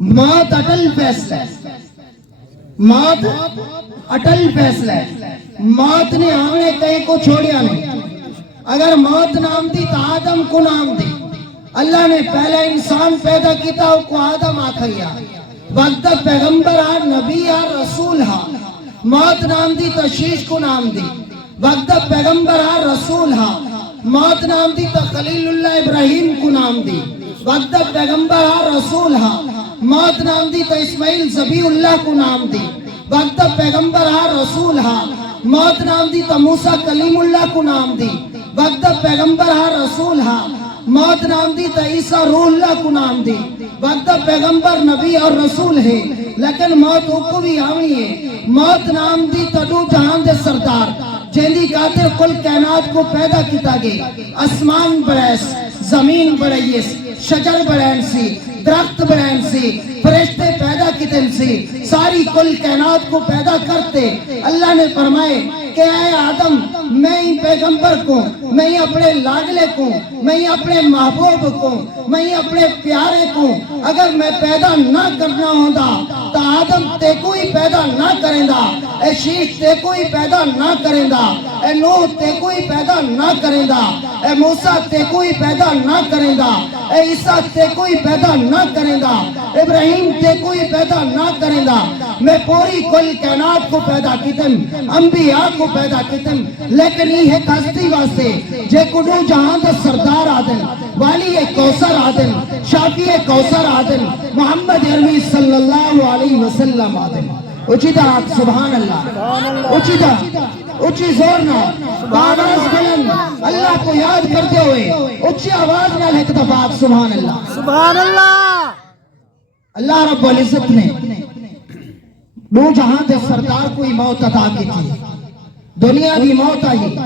موت اٹل فیصلہ ہے، موت اٹل فیصلہ ہے۔ موت نے آنے کہیں کو چھوڑیا نہیں۔ اگر موت نام دی تو آدم کو نام دی۔ اللہ نے پہلا انسان پیدا کیتا وہ کو آدم آکھیا، وقت پیغمبر آر نبی آر رسول ہا۔ موت نام دی تشیش کو نام دی، وقت پیغمبر آر رسول ہا۔ موت نام دی تو خلیل اللہ ابراہیم کو نام دی، وقت پیغمبر آر رسول ہا۔ موت نام دی تو اسماعیل ذبیح اللہ کو نام دی، وقت پیغمبر آر رسول ہا۔ موت نام دی تو موسیٰ کلیم اللہ کو نام دی، وقت پیغمبر آر رسول ہا۔ موت نام دی تو عیسیٰ روح اللہ کو نام دی، وقت پیغمبر نبی اور رسول ہے۔ لیکن موت کو بھی آنی ہے۔ موت نام دی تو دو جہان دے سردار جیندی قاتل کل کائنات کو پیدا کیتا گئے۔ اسمان بڑیس، زمین بڑیس، شجر بڑین سی، درخت بڑین سی، فرشتے پیدا کیتن سی، ساری کل کائنات کو پیدا کرتے۔ اللہ نے فرمائے کہ اے آدم میں ہی پیغمبر کو، میں ہی اپنے لاڈلے کو، میں ہی اپنے محبوب کو، میں ہی اپنے پیارے کو اگر میں پیدا نہ کرنا ہوتا تو آدم تے کو ہی پیدا نہ کریں دا، اے شیش تے کو ہی پیدا نہ کریں دا، اے نوح تے کو ہی پیدا نہ کریں دا، اے موسیٰ تے کو ہی پیدا نہ کریں دا، اے عیسیٰ تے کو ہی پیدا نہ کریں دا، ابراہیم تے کو ہی پیدا نہ کریں دا۔ میں پوری کل کائنات کو پیدا کیتم، انبیاء کو پیدا کیتم، لیکن یہ ہے ہستی واسطے جے کڈو جہاں دا سردار آدن، والی کوثر آدن، شافی کوثر آدن، محمد عربی صلی اللہ علیہ وسلم آدن۔ اچھی دا آگ سبحان اللہ، اچھی دا اچھی زور نہ آواز بلند اللہ کو یاد کرتے ہوئے اچھی آواز نہ ایک دفعہ آگ سبحان اللہ، سبحان اللہ۔ اللہ رب العزت نے دو جہاں دے سردار کوئی موت عطا کی تھی۔ دنیا بھی موت آئی،